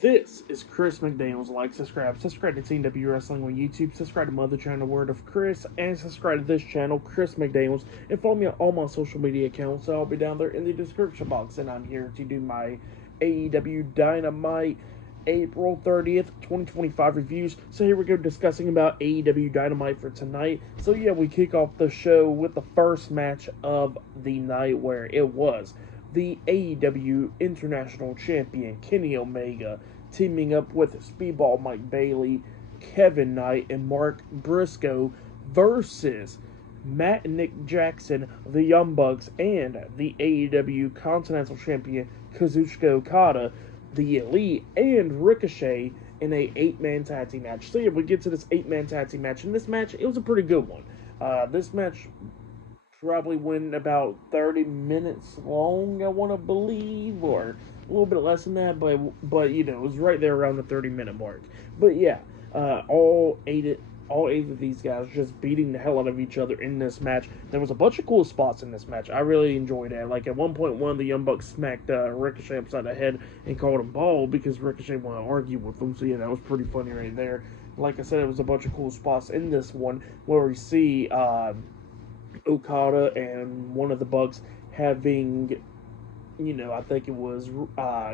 This is Chris McDaniels. Like, subscribe to TNW Wrestling on YouTube, subscribe to my other channel, Word of Chris, and subscribe to this channel, Chris McDaniels, and follow me on all my social media accounts. So I'll be down there in the description box, and I'm here to do my AEW Dynamite April 30th, 2025 reviews. So here we go, discussing about AEW Dynamite for tonight. So yeah, we kick off the show with the first match of the night, where it was the AEW International Champion Kenny Omega teaming up with Speedball Mike Bailey, Kevin Knight, and Mark Briscoe versus Matt and Nick Jackson, the Young Bucks, and the AEW Continental Champion Kazuchika Okada, the Elite, and Ricochet in a 8-man tag team match. So yeah, we get to this 8-man tag team match. In this match, it was a pretty good one. This match probably went about 30 minutes long, I want to believe, or a little bit less than that, but you know, it was right there around the 30-minute mark. But yeah, all eight of these guys just beating the hell out of each other in this match. There was a bunch of cool spots in this match. I really enjoyed it. Like, at one point, one of the Young Bucks smacked Ricochet upside the head and called him bald because Ricochet wanted to argue with him. So yeah, that was pretty funny right there. Like I said, it was a bunch of cool spots in this one where we see Okada and one of the Bucks having, you know, I think it was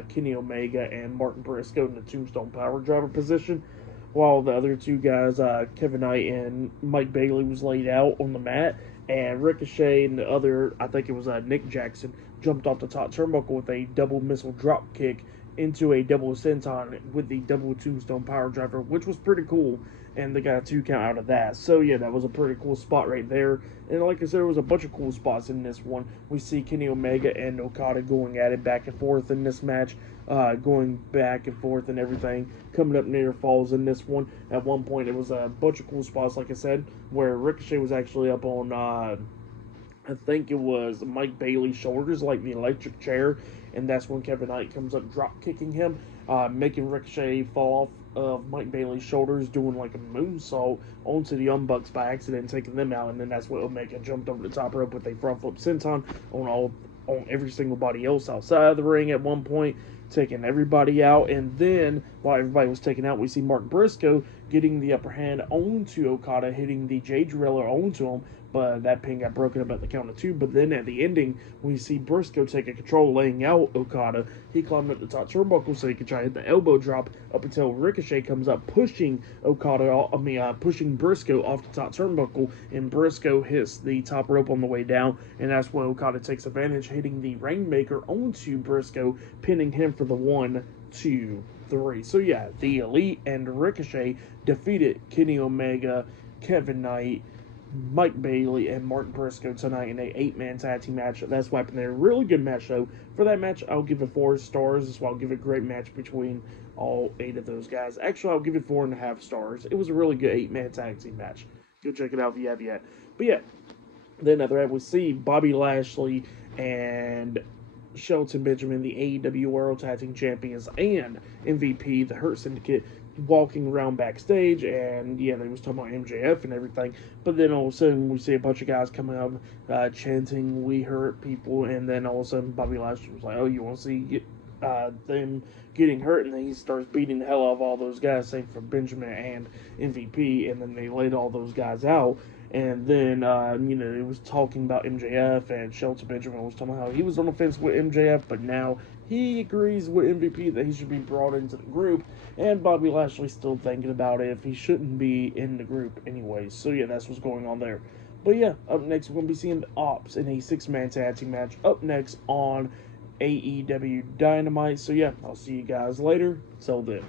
Kenny Omega and Martin Briscoe in the Tombstone Power Driver position, while the other two guys, Kevin Knight and Mike Bailey, was laid out on the mat, and Ricochet and the other, I think it was Nick Jackson, jumped off the top turnbuckle with a double missile drop kick into a double senton with the double Tombstone Power Driver, which was pretty cool, and they got a 2 count out of that. So yeah, that was a pretty cool spot right there. And like I said, there was a bunch of cool spots in this one. We see Kenny Omega and Okada going at it back and forth in this match, going back and forth and everything, coming up near falls in this one. At one point, it was a bunch of cool spots, like I said, where Ricochet was actually up on, I think it was Mike Bailey's shoulders, like the electric chair, and that's when Kevin Knight comes up drop kicking him, making Ricochet fall off of Mike Bailey's shoulders, doing like a moonsault onto the Young Bucks by accident, taking them out, and then that's when Omega jumped over the top rope with a front flip senton on every single body else outside of the ring at one point, taking everybody out. And then while everybody was taken out, we see Mark Briscoe getting the upper hand onto Okada, hitting the J Driller onto him, but that pin got broken up at the count of 2. But then at the ending, we see Briscoe take a control, laying out Okada. He climbed up the top turnbuckle so he could try to hit the elbow drop up until Ricochet comes up, pushing pushing Briscoe off the top turnbuckle, and Briscoe hits the top rope on the way down, and that's when Okada takes advantage, hitting the Rainmaker onto Briscoe, pinning him for the 1, 2, 3. So yeah, the Elite and Ricochet defeated Kenny Omega, Kevin Knight, Mike Bailey, and Mark Briscoe tonight in a 8-man tag team match. That's what happened there. Really good match, though. For that match, I'll give it 4 stars. That's why I'll give it a great match between all 8 of those guys. Actually, I'll give it 4.5 stars. It was a really good 8-man tag team match. Go check it out if you have yet. But yeah, then after that, we see Bobby Lashley and Shelton Benjamin, the AEW World Tag Team Champions, and MVP, the Hurt Syndicate, walking around backstage, and yeah, they was talking about MJF and everything, but then all of a sudden we see a bunch of guys coming up, chanting "We hurt people," and then all of a sudden Bobby Lashley was like, "Oh, you want to see them getting hurt?" And then he starts beating the hell out of all those guys, save for Benjamin and MVP, and then they laid all those guys out. And then, you know, it was talking about MJF, and Shelton Benjamin was talking about how he was on the fence with MJF, but now he agrees with MVP that he should be brought into the group, and Bobby Lashley's still thinking about it if he shouldn't be in the group anyways. So yeah, that's what's going on there. But yeah, up next we're going to be seeing the Ops in a 6-man tag team match up next on AEW Dynamite. So yeah, I'll see you guys later. Till then.